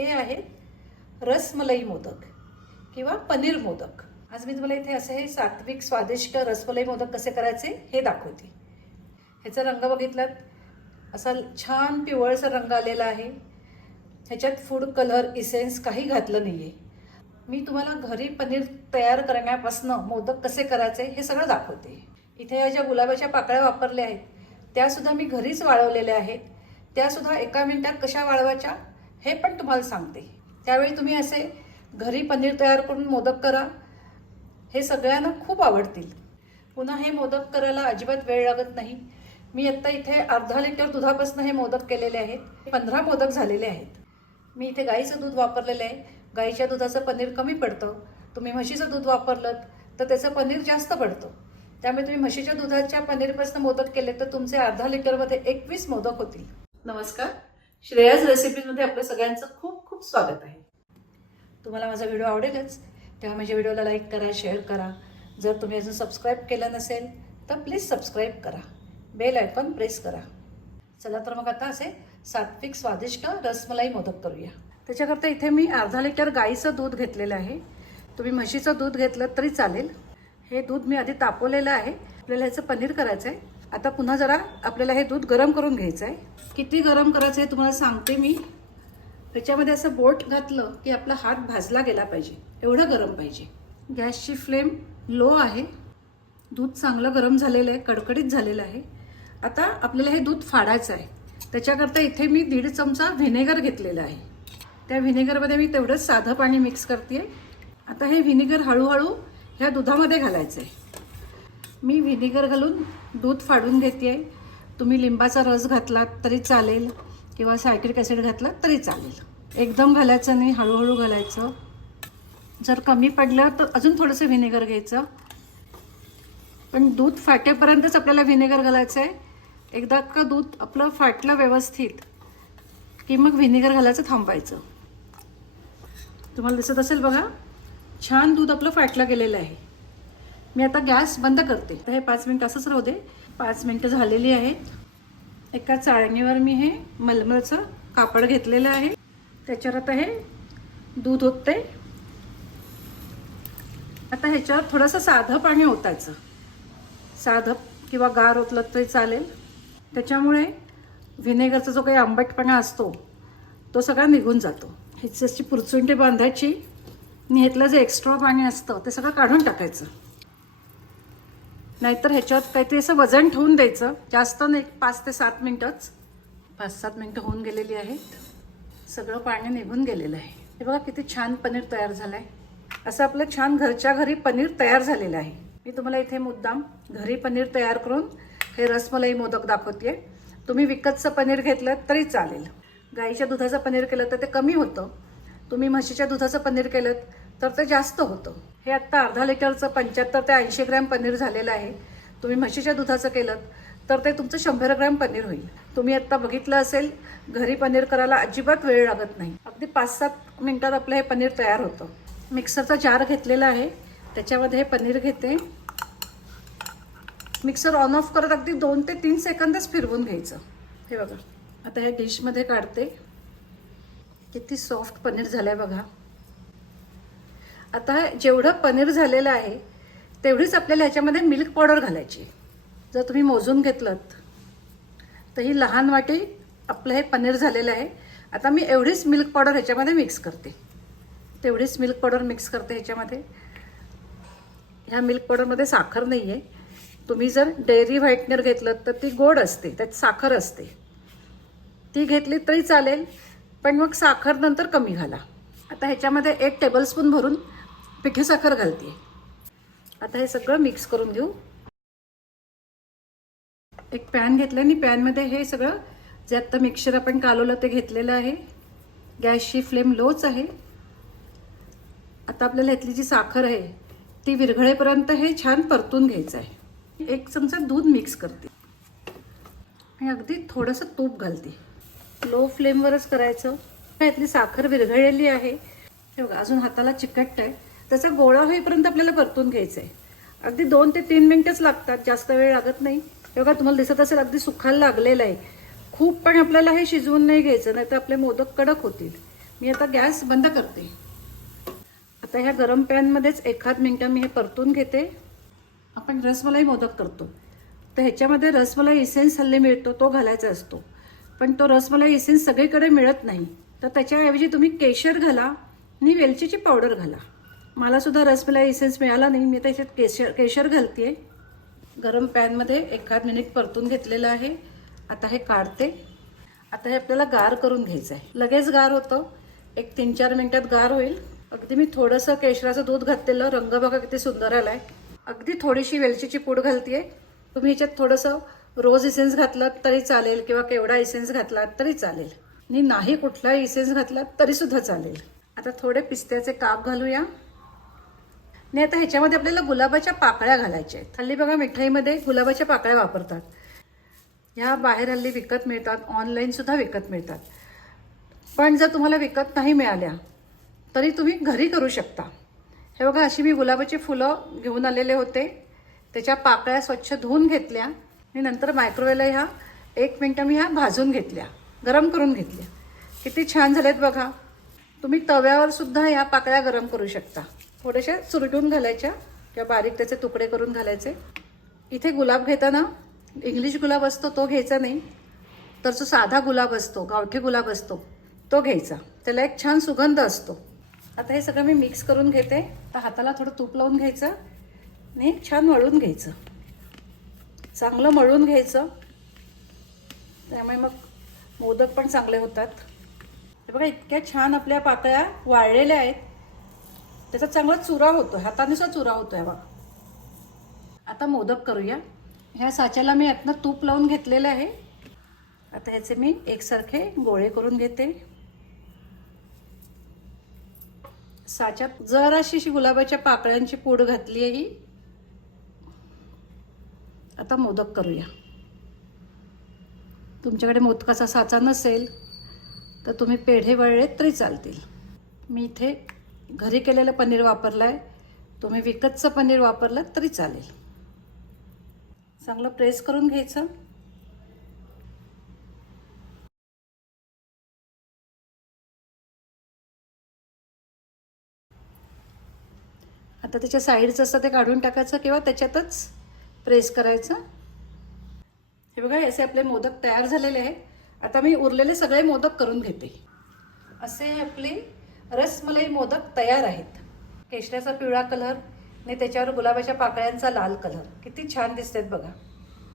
हे आहेत रसमलाई मोदक किंवा पनीर मोदक। आज मी तुम्हाला इथे असे हे सात्विक स्वादिष्ट रसमलाई मोदक कसे करायचे हे दाखवते। ह्याचा रंग बघितलात असा छान पिवळसर रंग आलेला आहे। ह्याच्यात फूड कलर इसेन्स काही घातलं नाही आहे। मी तुम्हाला घरी पनीर तयार करण्यापासून मोदक कसे करायचे हे सगळं दाखवते। इथे या ज्या गुलाबाच्या पाकळ्या वापरल्या आहेत त्यासुद्धा मी घरीच वाळवलेल्या आहेत। त्यासुद्धा 1 मिनिटात कशा वाळवायच्या हे पण तुम्हाला सांगते। त्यावेळी तुम्ही असे घरी पनीर तयार करून मोदक करा, हे सगळ्यांना खूप आवडतील। पुन्हा हे मोदक करायला अजिबात वेळ लागत नाही। मी आत्ता इथे अर्धा लिटर दुधापासून हे मोदक केलेले आहेत। 15 मोदक झालेले आहेत। मी इथे गाईचं दूध वापरलेलं आहे। गाईच्या दुधाचं पनीर कमी पडतं। तुम्ही म्हशीचं दूध वापरलं तर त्याचं पनीर जास्त पडतं। त्यामुळे तुम्ही म्हशीच्या दुधाच्या पनीरपासून मोदक केले तर तुमचे अर्धा लिटरमध्ये 21 मोदक होतील। नमस्कार, श्रेयाज रेसिपीजमध्ये आपलं सगळ्यांचं खूप खूप स्वागत आहे। तुम्हाला माझा व्हिडिओ आवडेलच तेव्हा माझ्या व्हिडिओला लाईक करा, शेअर करा। जर तुम्ही अजून सबस्क्राईब केलं नसेल तर प्लीज सबस्क्राईब करा, बेल आयकॉन प्रेस करा। चला तर मग आता असे सात्विक स्वादिष्ट रसमलाई मोदक करूया। त्याच्याकरता इथे मी अर्धा लिटर गाईचं दूध घेतलेलं आहे। तुम्ही म्हशीचं दूध घेतलं तरी चालेल। हे दूध मी आधी तापवलेलं आहे। आपल्याला ह्याचं पनीर करायचं आहे। आता पुन्हा जरा आपल्याला हे दूध गरम करून घ्यायचं आहे। किती गरम करायचं आहे तुम्हाला सांगते मी। त्याच्यामध्ये असं बोट घातलं की आपला हात भाजला गेला पाहिजे, एवढं गरम पाहिजे। गॅसची फ्लेम लो आहे। दूध चांगलं गरम झालेलं आहे, कडकडीत झालेलं आहे। आता आपल्याला हे दूध फाडायचं आहे। त्याच्याकरता इथे मी 1.5 चमचा व्हिनेगर घेतलेला आहे। त्या व्हिनेगरमध्ये मी तेवढंच साधं पाणी मिक्स करते। आता हे व्हिनेगर हळूहळू ह्या दुधामध्ये घालायचं आहे। मी व्हिनेगर घालून दूध फाडून घेते। तुम्ही लिंबाचा रस घातलात तरी चालेल किंवा सायट्रिक ॲसिड घातलात तरी चालेल। एकदम घालायचं नाही, हळूहळू घालायचं। जर कमी पडलं तर अजून थोडंसं व्हिनेगर घ्यायचं, पण दूध फाटेपर्यंतच आपल्याला व्हिनेगर घालायचं आहे। एकदा का दूध आपलं फाटलं व्यवस्थित की मग व्हिनेगर घालायचं थांबायचं। तुम्हाला दिसत असेल बघा, छान दूध आपलं फाटलं गेलेलं आहे। मी आता गॅस बंद करते। तर हे 5 मिनिट असंच राहू दे। 5 मिनिटं झालेली आहेत। एका चाळणीवर मी हे मलमलचं कापड घेतलेलं आहे। त्याच्यावर आता हे दूध ओतते। आता ह्याच्यावर थोडंसं साधं पाणी ओतायचं, साधं किंवा गार ओतलं तरी चालेल। त्याच्यामुळे व्हिनेगरचा जो काही आंबटपणा असतो तो सगळा निघून जातो। ह्याची अशी पुरचुंडी बांधायची आणि ह्यातलं जे एक्स्ट्रा पाणी असतं ते सगळं काढून टाकायचं। नाहीतर ह्याच्यात काहीतरी असं वजन ठेवून द्यायचं, जास्त नाही, 5 ते 7 मिनिटच। 5-7 मिनिटं होऊन गेलेली आहेत। सगळं पाणी निघून गेलेलं आहे। हे बघा किती छान पनीर तयार झालं आहे। असं आपलं छान घरच्या घरी पनीर तयार झालेलं आहे। मी तुम्हाला इथे मुद्दाम घरी पनीर तयार करून हे रसमलाई मोदक दाखवते। तुम्ही विकतचं पनीर घेतलं तरी चालेल। गाईच्या दुधाचं पनीर केलं तर ते कमी होतं। तुम्ही म्हशीच्या दुधाचं पनीर केलं तर ते जास्त होतं। हे आत्ता अर्धा लिटरचं 75 ते 80 ग्रॅम पनीर झालेलं आहे। तुम्ही म्हशीच्या दुधाचं केलं तर ते तुमचं 100 ग्रॅम पनीर होईल। तुम्ही आत्ता बघितलं असेल, घरी पनीर करायला अजिबात वेळ लागत नाही। अगदी 5-7 मिनिटात आपलं हे पनीर तयार होतं। मिक्सरचा जार घेतलेला आहे, त्याच्यामध्ये हे पनीर घेते। मिक्सर ऑन ऑफ करत अगदी 2 ते 3 सेकंदच फिरवून घ्यायचं। हे बघा, आता हे डिशमध्ये काढते। किती सॉफ्ट पनीर झालंय बघा। आता जेवढं पनीर झालेलं आहे तेवढीच आपल्याला ह्याच्यामध्ये मिल्क पावडर घालायची। जर तुम्ही मोजून घेतलं तर ही लहान वाटी आपलं हे पनीर झालेलं आहे। आता मी एवढीच मिल्क पावडर ह्याच्यामध्ये मिक्स करते। तेवढीच मिल्क पावडर मिक्स करते ह्याच्यामध्ये। ह्या मिल्क पावडरमध्ये साखर नाही आहे। तुम्ही जर डेअरी व्हाईटनर घेतलं तर ती गोड असते, त्यात साखर असते, ती घेतली तरी चालेल, पण मग साखर नंतर कमी घाला। आता ह्याच्यामध्ये 1 टेबलस्पून भरून पिठी साखर घालते। आता हे सगळं मिक्स करून घेऊ। एक पॅन घेतलं आणि पॅनमध्ये हे सगळं जे आत्ता मिक्सचर आपण कालवलं ते घेतलेलं आहे। गॅसची फ्लेम लोच आहे। आता आपल्याला ह्यातली जी साखर आहे ती विरघळेपर्यंत हे छान परतून घ्यायचं आहे। 1 चमचा दूध मिक्स करते आणि अगदी थोडंसं तूप घालते। लो फ्लेमवरच करायचं। ह्यातली साखर विरघळलेली आहे। हे बघा, अजून हाताला चिकटत आहे। त्याचा गोळा होईपर्यंत आपल्याला परतून घ्यायचं आहे। अगदी 2 ते 3 मिनिटच लागतात, जास्त वेळ लागत नाही। हे बघा, तुम्हाला दिसत असेल अगदी सुखायला लागलेलं आहे। खूप पण आपल्याला हे शिजवून नाही घ्यायचं, नाही तर आपले मोदक कडक होतील। मी आता गॅस बंद करते. आता ह्या गरम पॅनमध्येच एखाद मिनटं मी हे परतून घेते. आपण रसमलाई मोदक करतो तर ह्याच्यामध्ये रसमलाई इसेन्स हल्ली मिळतो, तो घालायचा असतो. पण तो रसमलाई इसेन्स सगळीकडे मिळत नाही, तर त्याच्याऐवजी तुम्ही केशर घाला आणि वेलचीची पावडर घाला. मला सुद्धा रसमलाई इसेन्स मिळाला नाही, मी त्याच्यात केशर घालते. गरम पॅनमध्ये एखाद मिनिट परतून घेतलेलं आहे. आता हे काढते. आता हे आपल्याला गार करून घ्यायचं आहे. लगेच गार होतं, एक 3-4 मिनिटात गार होईल. अगदी मी थोडंसं केशराचं दूध घातलेलं, रंग बघा किती सुंदर आलाय. अगदी थोडीशी वेलचीची पूड घालते. तुम्ही ह्याच्यात थोडंसं रोज इसेन्स घातलं तरी चालेल किंवा केवडा इसेन्स घातला तरी चालेल, आणि नाही कुठला इसेन्स घातला तरी सुद्धा चालेल. आता थोडे पिस्त्याचे काप घालूया. आणि आता ह्याच्यामध्ये आपल्याला गुलाबाच्या पाकळ्या घालायच्या आहेत. हल्ली बघा मिठाईमध्ये गुलाबाच्या पाकळ्या वापरतात. ह्या बाहेर हल्ली विकत मिळतात, ऑनलाईन सुद्धा विकत मिळतात. पण जर तुम्हाला विकत नाही मिळाल्या तरी तुम्ही घरी करू शकता. हे बघा, अशी मी गुलाबाची फुलं घेऊन आलेले होते. त्याच्या पाकळ्या स्वच्छ धुवून घेतल्या आणि नंतर मायक्रोवेव्हला ह्या 1 मिनटं मी ह्या भाजून घेतल्या, गरम करून घेतल्या. किती छान झालेत बघा. तुम्ही तव्यावर सुद्धा ह्या पाकळ्या गरम करू शकता. थोड्याशा चुरटून घालायच्या किंवा बारीक त्याचे तुकडे करून घालायचे. इथे गुलाब घेताना इंग्लिश गुलाब असतो तो घ्यायचा नाही, तर जो साधा गुलाब असतो, गावठी गुलाब असतो तो घ्यायचा. त्याला एक छान सुगंध असतो. आता हे सगळं मी मिक्स करून घेते. तर हाताला थोडं तूप लावून घ्यायचं आणि छान मळून घ्यायचं. चांगलं मळून घ्यायचं, त्यामुळे मग मोदक पण चांगले होतात. हे बघा, इतक्या छान आपल्या पाकळ्या वाळलेल्या आहेत. त्याचा चांगला चुरा होतो, हाताने सुद्धा चुरा होतो आहे बघा. आता मोदक करूया. ह्या साच्याला मी यातनं तूप लावून घेतलेलं आहे. आता ह्याचे मी एकसारखे गोळे करून घेते. साच्यात जराशी गुलाबाच्या पाकळ्यांची पूड घातली आहे. आता मोदक करूया. तुमच्याकडे मोदकाचा साचा नसेल तर तुम्ही पेढे वळले तरी चालतील. मी इथे घरी केलेलं पनीर वापरलं आहे. तुम्ही विकतचं पनीर वापरलं तरी चालेल. चांगलं प्रेस करून घ्यायचं. आता त्याच्या साईड्स असतं ते काढून टाकायचं किंवा त्याच्यातच प्रेस करायचं. हे बघा, असे आपले मोदक तयार झालेले आहेत. आता मी उरलेले सगळे मोदक करून घेते. असे आपले रसमलाई मोदक तयार आहेत. केशराचा पिवळा कलर आणि त्याच्यावर गुलाबाच्या पाकळ्यांचा लाल कलर, किती छान दिसतात बघा.